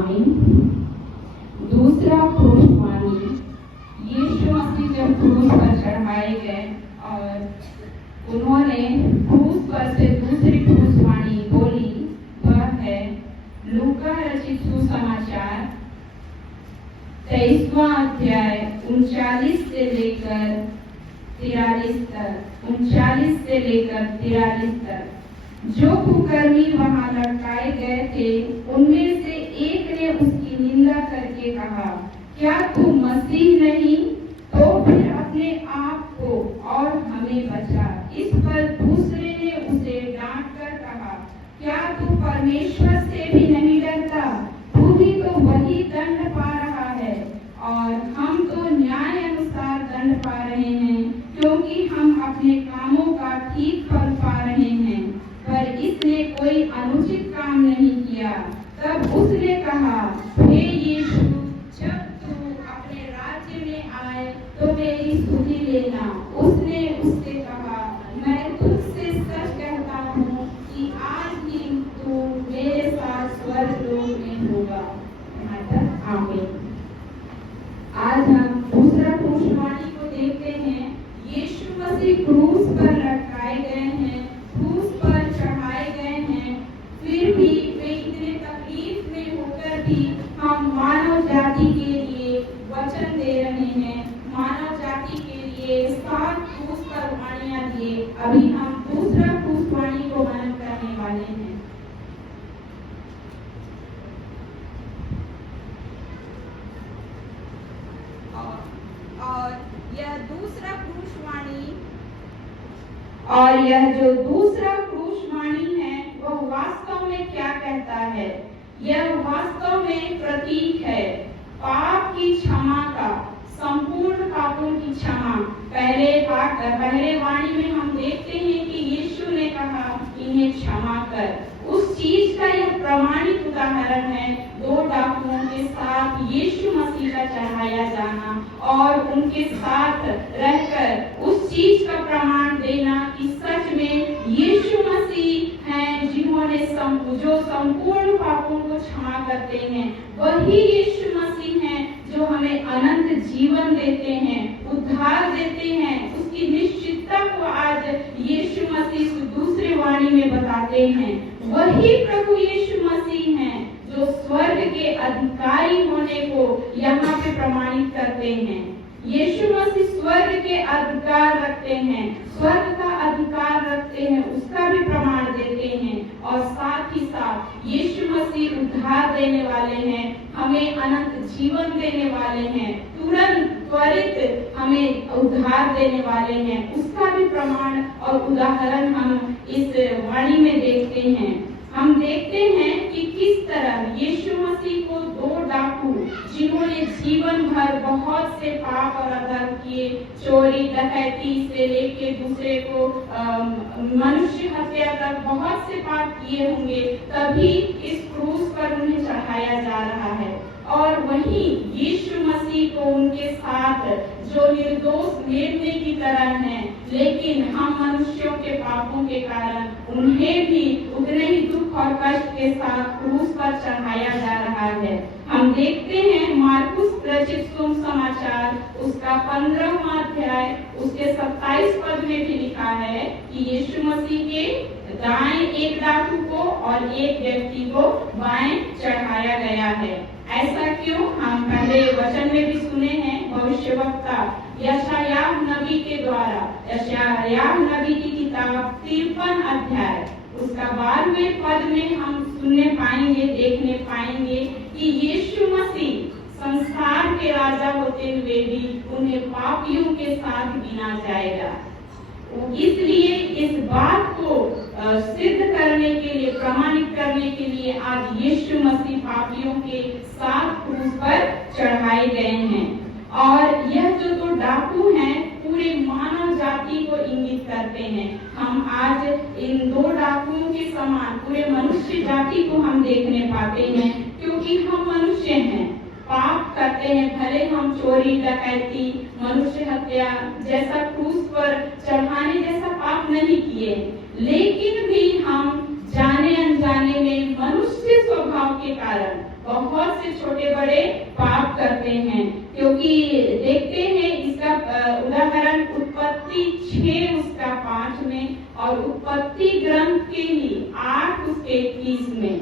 आमीन। दूसरा क्रूसवाणी, यीशु मसीह जब क्रूस पर चढ़ाए गए और उन्होंने क्रूस पर से दूसरी क्रूसवाणी बोली, वह है लूका रचित सुसमाचार 23वां अध्याय 39 से लेकर 43 तक। जो कुकर्मी वहां लटकाए गए थे, उनमें से एक ने उसकी निंदा करके कहा, क्या तू मसीह नहीं? तो फिर अपने आप को और हमें बचा। इस पर दूसरे ने उसे डांट कर कहा, क्या तू परमेश्वर से भी नहीं डरता? तू भी तो वही दंड पा रहा है और हम तो न्याय अनुसार दंड पा रहे हैं, क्योंकि हम अपने कामों का ठीक फल पा रहे हैं, पर इसने कोई अनुचित काम नहीं किया। तब उसने कहा, हे यीशु, जब तू अपने राज्य में आए तो मेरी सुधि लेना। उसने उससे कहा, मैं तुझसे सच कहता हूँ कि आज ही तू मेरे साथ स्वर्गलोक में होगा। आमीन। आज हम दूसरा क्रूसवाणी को देखते हैं। यीशु मसीह क्रूस पर लटकाए गए हैं, क्रूस पर चढ़ाए गए हैं, फिर भी वे इतने तकलीफ में होकर भी हम मानव जाति के लिए वचन दे रहे हैं, मानव जाति के लिए 7 क्रूस पर वाणियां दिए। अभी हम दूसरा क्रूसवाणी को मनन करने वाले हैं। और यह जो दूसरा क्रूसवाणी है, वह वास्तव में क्या कहता है? यह वास्तव में प्रतीक है पाप की क्षमा का, संपूर्ण पापों की क्षमा। पहले वाणी में हम देखते हैं कि यीशु ने कहा, इन्हें क्षमा कर। उस चीज का यह प्रमाणित उदाहरण है 2 डाकुओं के साथ यीशु मसीह का चढ़ाया जाना और उनके साथ रहकर उस चीज का प्रमाण देना कि सच में यीशु मसीह हैं जिन्होंने जो संपूर्ण पापों को क्षमा करते हैं। वही यीशु मसीह हैं जो हमें अनंत जीवन देते हैं, उद्धार देते हैं। उसकी निश्चितता को आज यीशु मसीह दूसरे वाणी में बताते हैं। वही प्रभु यीशु मसीह हैं जो स्वर्ग के अधिकारी होने को यहाँ पे प्रमाणित करते हैं। यीशु मसीह स्वर्ग के अधिकार रखते हैं, स्वर्ग का अधिकार रखते हैं, उसका भी प्रमाण देते हैं। और साथ ही साथ यीशु मसीह उद्धार देने वाले हैं, हमें अनंत जीवन देने वाले हैं, तुरंत त्वरित हमें उद्धार देने वाले हैं। उसका भी प्रमाण और उदाहरण हम इस वाणी में देखते हैं। हम देखते हैं कि किस तरह यीशु मसीह को 2 डाकू, जिन्होंने जीवन भर बहुत से पाप और अधर्म किए, चोरी डकैती से लेके दूसरे को मनुष्य हत्या तक बहुत से पाप किए होंगे, तभी इस क्रूस पर उन्हें चढ़ाया जा रहा है। और वहीं यीशु मसीह को उनके साथ जो निर्दोष मेमने की तरह हैं, लेकिन हम मनुष्यों के पापों के कारण उन्हें भी उतने ही दुख और कष्ट के साथ क्रूस पर चढ़ाया जा रहा है। हम देखते हैं मार्कुस रचित सुसमाचार उसका 15वां अध्याय उसके 27 पद में भी लिखा है कि यीशु मसीह के दाएं एक डाकू को और एक व्यक्ति को बाएं चढ़ाया गया है। ऐसा क्यों? हम पहले वचन में भी सुने हैं भविष्यवक्ता यशायाह नबी के द्वारा। यशायाह नबी की किताब 53 अध्याय उसका 12वें पद में हम सुनने पाएंगे, देखने पाएंगे कि यीशु मसीह संसार के राजा होते हुए भी उन्हें पापियों के साथ गिना जाएगा। इसलिए इस बात को सिद्ध करने के लिए, प्रमाणित करने के लिए आज यीशु मसीह पापियों के साथ क्रूस पर चढ़ाए गए हैं। और यह जो 2 डाकू हैं पूरे मानव जाति को इंगित करते हैं। हम आज इन 2 डाकुओं के समान पूरे मनुष्य जाति को हम देखने पाते हैं, क्योंकि हम मनुष्य हैं, पाप करते हैं। भले हम चोरी डकैती मनुष्य हत्या जैसा क्रूस पर चढ़ाने जैसा पाप नहीं किए, लेकिन भी हम जाने अनजाने में मनुष्य स्वभाव के के कारण बहुत से छोटे बड़े पाप करते हैं। क्योंकि देखते हैं इसका उदाहरण उत्पत्ति 6 उसका 5 में और उत्पत्ति ग्रंथ के ही 8 उसके 21 में,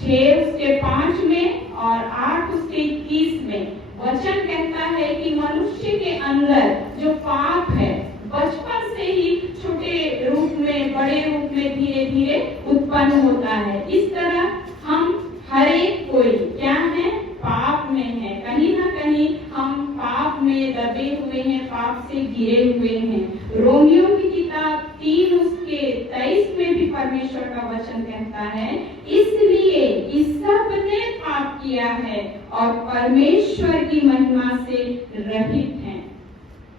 6 उसके 5 में और 8 उसके 21 में वचन कहता है कि मनुष्य के अंदर जो पाप है बचपन से ही छोटे रूप में बड़े रूप में धीरे धीरे उत्पन्न होता है। इस तरह हम हर एक कोई क्या है, पाप में है, कहीं ना कहीं हम पाप में दबे हुए हैं, पाप से घिरे हुए हैं। रोमियो की किताब 3 उसके 23 में भी परमेश्वर का वचन कहता है, इसलिए कि सबने पाप किया है और परमेश्वर की महिमा से रहित हैं।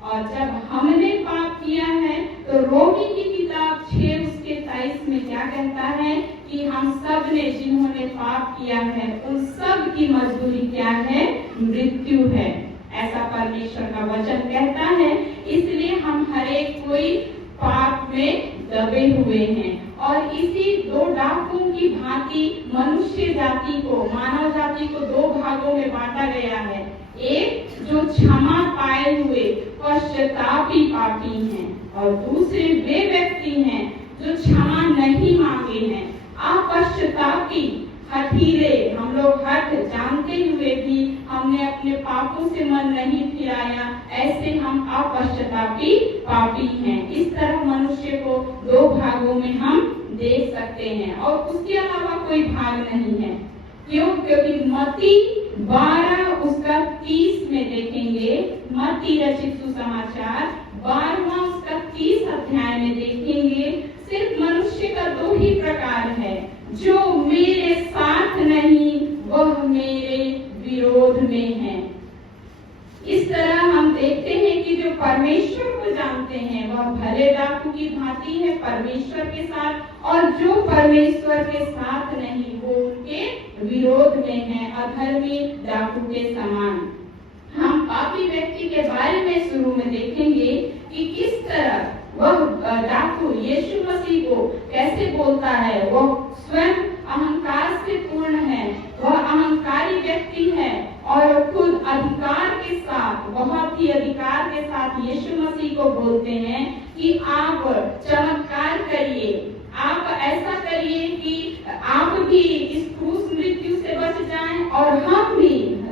और जब हमने पाप किया है तो रोमी की किताब 6 उसके 23 में क्या कहता है कि हम सब ने जिन्होंने पाप किया है उन सब की मजदूरी क्या है, मृत्यु है, ऐसा परमेश्वर का वचन कहता है। इसलिए हम हर एक कोई पाप में दबे हुए हैं और इसी 2 डाकुओं की भांति मनुष्य जाति को, मानव जाति को 2 भागों में बांटा गया है। एक जो क्षमा पाए हुए पश्चातापी पापी हैं और दूसरे वे व्यक्ति हैं जो क्षमा नहीं मांगे हैं, अपश्चातापी हठीले। हम लोग हठ जानते हुए भी हमने अपने पापों से मन नहीं फिराया, ऐसे हम अपश्चातापी पापी हैं। इस तरह मनुष्य को 2 भागों में हम देख सकते हैं और उसके अलावा कोई भाग नहीं है। क्यों? क्योंकि मत्ती 12 उसका 30 में देखेंगे, मत्ती रचित सुसमाचार 12वां उसका 30 अध्याय में देखेंगे, सिर्फ मनुष्य का 2 ही प्रकार है, जो मेरे साथ नहीं वह मेरे विरोध में है। इस तरह हम देखते हैं कि जो परमेश्वर को जानते हैं वह भले डाकू की भांति है परमेश्वर के साथ, और जो परमेश्वर के साथ नहीं वो उनके विरोध में है, अधर्मी डाकू के समान। हम पापी व्यक्ति के बारे में शुरू में देखेंगे कि किस तरह वह डाकू यीशु मसीह को कैसे बोलता है। वह स्वयं अहंकार से पूर्ण है, वह अहंकारी व्यक्ति है और खुद अधिकार के साथ, बहुत ही अधिकार के साथ यीशु मसीह को बोलते हैं कि आप चमत्कार करिए, आप ऐसा करिए कि आप भी इस क्रूस मृत्यु से बच जाएं और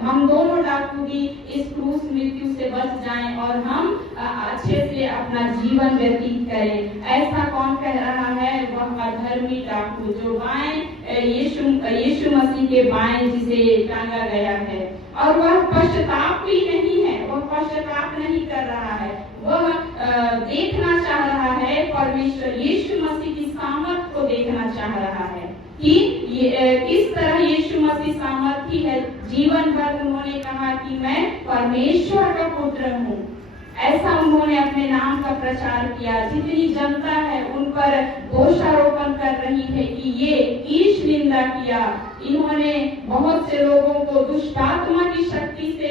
हम दोनों डाकू भी इस क्रूस मृत्यु से बच जाएं और हम अच्छे से अपना जीवन व्यतीत करें। ऐसा कौन कह रहा है? वह अधर्मी डाकू जो बाएं यीशु मसीह के बाएं जिसे टांगा गया है, और वह पश्चाताप भी नहीं है, वह पश्चाताप नहीं कर रहा है, वह देखना चाह रहा है परमेश्वर यीशु मसीह की सामर्थ को देखना चाह रहा है कि किस तरह यीशु मसीह सामर्थी है। जीवन भर उन्होंने कहा कि मैं परमेश्वर का पुत्र हूँ, ऐसा उन्होंने अपने नाम का प्रचार किया। जितनी जनता है उन पर दोषारोपण कर रही है कि ये ईश निंदा किया, इन्होंने बहुत से लोगों को दुष्टात्मा की शक्ति से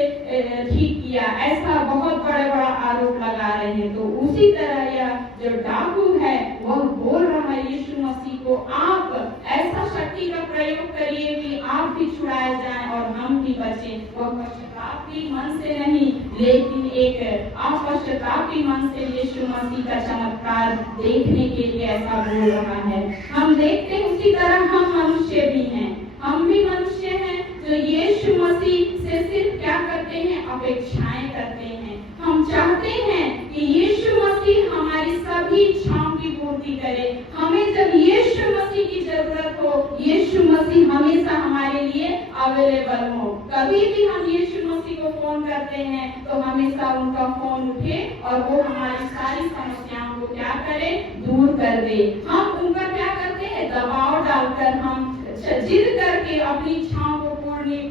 ठीक किया, ऐसा बहुत बड़ा आरोप लगा रहे हैं। तो उसी तरह यह जो डाकू है वह बोल रहा है यीशु मसीह को, आप ऐसा शक्ति का प्रयोग करिए कि आप भी छुड़ाए जाएं और हम भी बचें। वह पश्चातापी मन से नहीं, लेकिन एक अपश्चातापी मन से यीशु मसीह का चमत्कार देखने के लिए ऐसा बोल रहा है। हम देखते हैं उसी तरह हम मनुष्य भी हैं, हम भी मनुष्य हैं जो यीशु मसीह से सिर्फ क्या करते हैं? अपेक्षाएं करते हैं। हम चाहते हैं कि यीशु मसीह हमारी सभी इच्छाओं की पूर्ति करे। हमें जब यीशु मसीह की जरूरत हो, यीशु मसीह हमेशा हमारे लिए अवेलेबल हो। कभी भी हम यीशु मसीह को फोन करते हैं तो हमेशा उनका फोन उठे और वो हमारी सारी समस्याओं को क्या करे? दूर कर दे। हम उनका क्या करते हैं? दबाव डालकर, हम जिद करके अपनी इच्छाओं को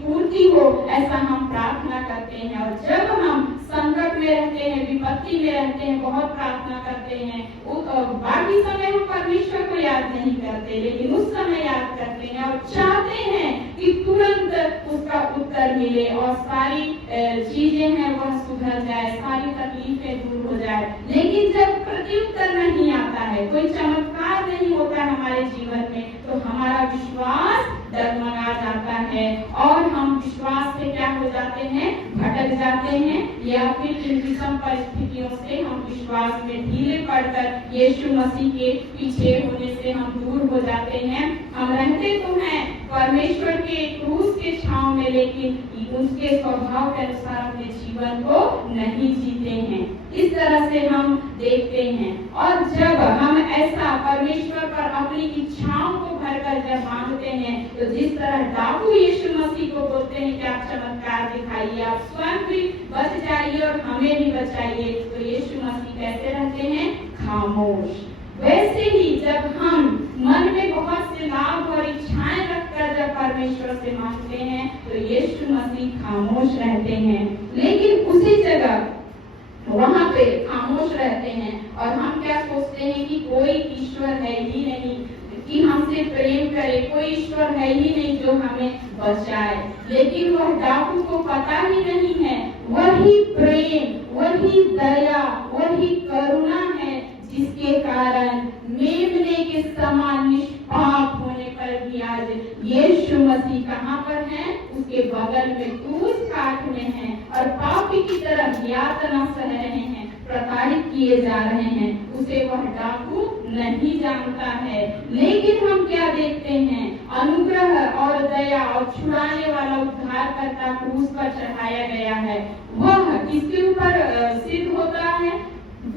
पूर्ति हो, ऐसा हम प्रार्थना करते हैं। और जब हम संकट में रहते हैं, विपत्ति में रहते हैं, बहुत प्रार्थना करते हैं। बाकी समय हम परमेश्वर को याद नहीं करते, लेकिन उस समय याद करते हैं और चाहते हैं कि तुरंत उसका उत्तर मिले और सारी चीजें हैं वह सुधर जाए, सारी तकलीफें दूर हो जाए। लेकिन जब प्रत्युत्तर नहीं आता है, कोई चमत्कार नहीं होता है हमारे जीवन में, तो हमारा विश्वास डगमगा जाता है और हम विश्वास से क्या हो जाते हैं, भटक जाते हैं, या फिर इन विषम परिस्थितियों से हम विश्वास में ढीले पड़कर यीशु मसीह के पीछे होने से हम दूर हो जाते हैं। हम रहते तो हैं परमेश्वर के क्रूस के छांव में, लेकिन उसके स्वभाव के अनुसार अपने जीवन को नहीं जीते हैं। इस तरह से हम देखते हैं। और जब हम ऐसा परमेश्वर पर अपनी इच्छाओं को भरकर जब मांगते हैं, तो जिस तरह डाकू यीशु मसीह को बोलते हैं कि आप चमत्कार दिखाइए, आप स्वयं भी बच जाइए और हमें भी बचाइए, तो यीशु मसीह कैसे रहते हैं, खामोश। वैसे ही जब हम मन में बहुत से लाभ और इच्छाएं रखकर जब परमेश्वर से मांगते हैं, तो यीशु मसीह खामोश रहते हैं। लेकिन उसी जगह वहां पे खामोश रहते हैं और हम क्या सोचते हैं कि कोई ईश्वर है ही नहीं कि हमसे प्रेम करे, कोई ईश्वर है ही नहीं जो हमें बचाए। लेकिन वह डाकू को पता ही नहीं है, वही प्रेम, वही दया, वही करुणा है जिसके कारण मेमने के समान निष्पाप होने पर भी आज यीशु मसीह कहाँ पर हैं, उसके बगल में क्रूस काट में हैं और पापी की तरह यातना सह रहे हैं, प्रताड़ित किए जा रहे हैं। उसे वह डाकू नहीं जानता है। लेकिन हम क्या देखते हैं, अनुग्रह और दया और छुड़ाने वाला उद्धारकर्ता क्रूस पर चढ़ाया गया है। वह किसके ऊपर सिद्ध होता है,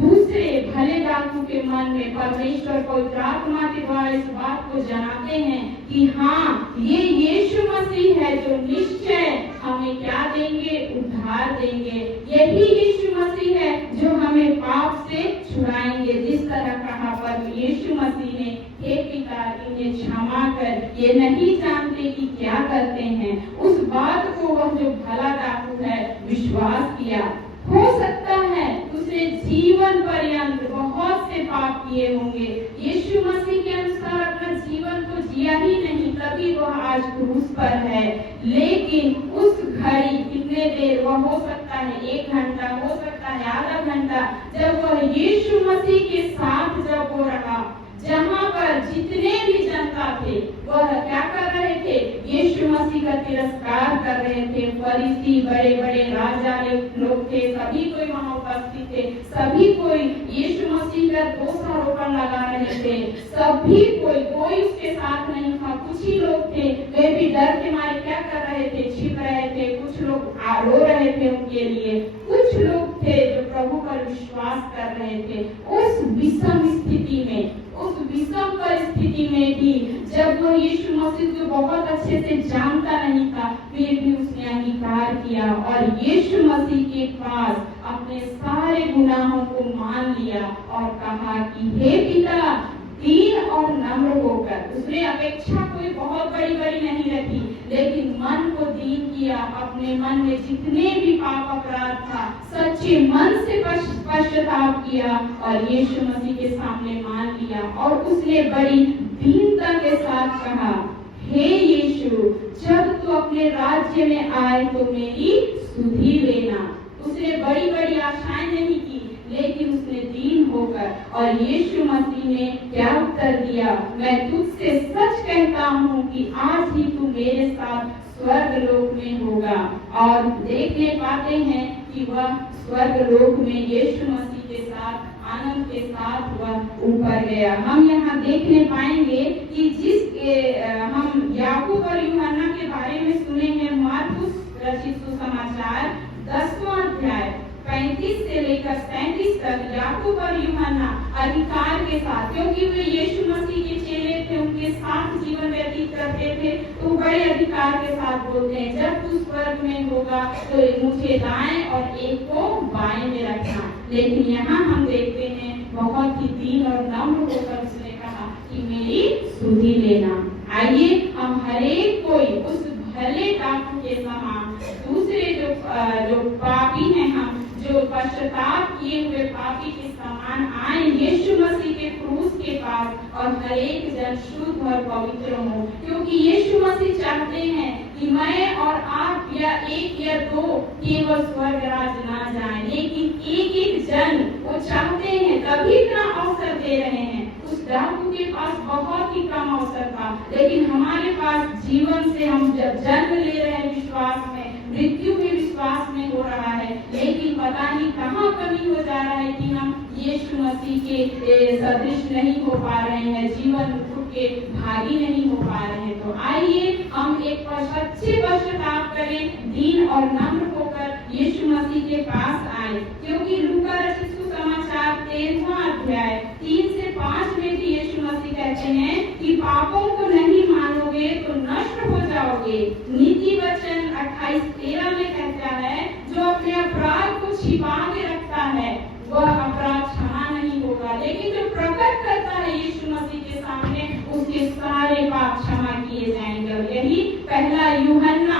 दूसरे भले डाकू के मन में परमेश्वर को आत्मा के द्वारा इस बात को जनाते हैं कि हाँ, ये यीशु मसीह है जो निश्चय हमें क्या देंगे, उद्धार देंगे। यही यीशु मसीह है जो हमें पाप से छुड़ाएंगे। जिस तरह कहा पर यीशु मसीह ने, हे पिता इन्हें क्षमा कर, ये नहीं जानते कि क्या करते हैं। उस बात को वह जो भला डाकू है विश्वास किया। हो सकता है उसने जीवन पर्यंत बहुत से पाप किए होंगे, यीशु मसीह के अनुसार अपना जीवन को जिया ही नहीं, तभी वह आज क्रूस पर है। लेकिन उस घड़ी कितने देर, वह हो सकता है 1 घंटा, हो सकता है आधा घंटा, जब वह यीशु मसीह के साथ जब वो रहा, जहाँ पर जितने भी जनता थे वह क्या कर रहे थे, यीशु मसीह का तिरस्कार कर रहे थे। फरीसी, बड़े बड़े राजा लोग थे, सभी कोई वहाँ उपस्थित थे, सभी कोई यीशु मसीह का दोषारोपण लगा रहे थे। सभी कोई उसके साथ नहीं था। कुछ ही लोग थे, वे भी डर के मारे क्या कर रहे थे, छिप रहे थे। कुछ लोग रो रहे थे उनके लिए, कुछ लोग थे जो प्रभु पर विश्वास कर रहे थे। उस विषम स्थिति में, उस विषम परिस्थिति में भी जब वो यीशु मसीह को बहुत अच्छे से जानता नहीं था, फिर भी उसने अंगीकार किया और यीशु मसीह के पास अपने सारे गुनाहों को मान लिया और कहा कि हे पिता, दीन और नम्र होकर, उसने अपेक्षा कोई बहुत बड़ी नहीं रखी, लेकिन मन को दीन किया। अपने मन में जितने भी पाप अपराध था, सच्चे मन से पश्चाताप किया और यीशु मसीह के सामने मान लिया। और उसने बड़ी दीनता के साथ कहा, हे यीशु, जब तू अपने राज्य में आए तो मेरी सुधि लेना। उसने बड़ी आशाएं नहीं की, लेकिन उसने दीन होकर, और यीशु मसीह ने क्या उत्तर दिया, मैं तुझसे सच कहता हूँ कि आज ही तू मेरे साथ स्वर्ग लोक में होगा। और देखने पाते हैं कि वह स्वर्ग लोक में यीशु मसीह के साथ आनंद के साथ वह ऊपर गया। हम यहाँ देखने पाएंगे कि हम याकूब और यूहन्ना के बारे में सुने हैं। मार्कुस रचित सुसमाचार 10वां अध्याय 35 से लेकर 37 तक याकूब और यूहन्ना अधिकार के साथ, क्योंकि वे यीशु मसीह के चेले थे, उनके साथ जीवन व्यतीत करते थे, तो बड़े अधिकार के साथ बोलते हैं, जब तू स्वर्ग में होगा तो मुझे दाएं और एक को बाएं में रखना। लेकिन यहाँ हम देखते हैं बहुत ही दीन और नम्र होकर उसने कहा कि मेरी सुधि लेना। आइए हम हरेक कोई उस भले डाकू के समान, दूसरे जो पापी हैं, हम जो पश्चाताप किए हुए पापी के समान आए यीशु मसीह के क्रूस के पास और हर एक जन शुद्ध और पवित्र हो। क्योंकि यीशु मसीह चाहते हैं कि मैं और आप या एक या दो केवल स्वर्ग राज ना जाएं, लेकिन एक जन वो चाहते हैं, तभी इतना अवसर दे रहे हैं। उस डाकू के पास बहुत ही कम अवसर था, लेकिन हमारे पास जीवन से हम जब जन्म ले रहे हैं विश्वास में, मृत्यु भी विश्वास में हो रहा है, लेकिन पता नहीं कहाँ कमी हो जा रहा है कि हम यीशु मसीह के सदृश नहीं हो पा रहे हैं, जीवन के भागी नहीं हो पा रहे हैं। तो आइए हम एक सच्चे पश्चाताप करें, दीन और नम्र होकर यीशु मसीह के पास आए, क्योंकि लूका रचित सुसमाचार 13वां अध्याय 3 से 5 में भी यीशु मसीह कहते हैं कि पापों को नहीं मानोगे तो नष्ट हो जाओगे। नीति वचन 28:13 में कहता है, जो अपने अपराध को छिपा के रखता है वह अपराध क्षमा नहीं होगा, लेकिन जो प्रकट करता है यीशु मसीह के सामने उसके सारे पाप क्षमा किए जाएंगे। और यही पहला यूहन्ना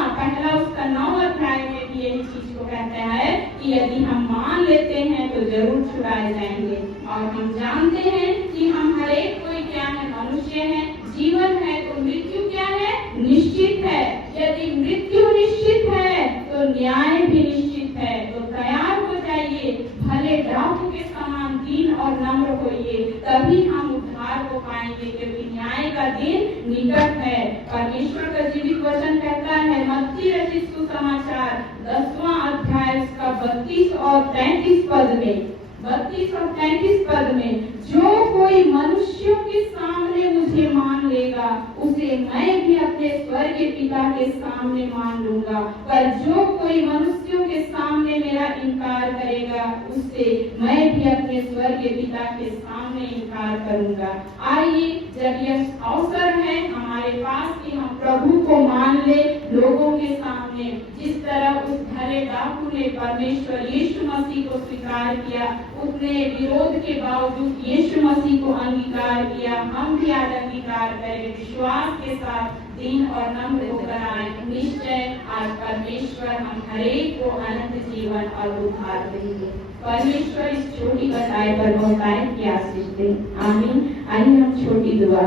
उसका 9 अध्याय में भी यही चीज को कहता है कि यदि हम मान लेते हैं तो जरूर छुड़ाए जाएंगे। और हम जानते हैं कि हम हर एक कोई क्या है, मनुष्य है, जीवन है, तो मृत्यु क्या है, निश्चित है। यदि मृत्यु निश्चित है तो न्याय भी निश्चित है। तो तैयार हो जाइए, भले डाकू के समान दीन और नम्र होइए, तभी हम उद्धार को पाएंगे, क्योंकि न्याय का दिन निकट है। परमेश्वर का जीवित वचन कहता है मत्ती रचित सुसमाचार 10वां अध्याय उसका 32 और 33 पद में, 32 और 33 पद में, जो कोई मनुष्यों के सामने मुझे मान लेगा उसे मैं भी अपने स्वर्गीय पिता के सामने मान लूंगा, पर जो कोई मनुष्यों के सामने मेरा इनकार करेगा उससे मैं भी अपने स्वर्गीय पिता के सामने इनकार करूंगा। आइए, जब यह अवसर है हमारे पास कि हम प्रभु को मान ले लोगों के सामने, जिस तरह उस भले डाकू ने परमेश्वर यीशु मसीह को स्वीकार किया, उसने विरोध के बावजूद यीशु मसीह को अंगीकार किया, हम भी आज अंगीकार करें, विश्वास के साथ दीन और नम्र होकर आए। निश्चय आज परमेश्वर हम हरेक को अनंत जीवन और उद्धार देंगे। परमेश्वर इस छोटी बताए पर बहुतायत की आशीष दे। आमीन। आइए हम छोटी दुआ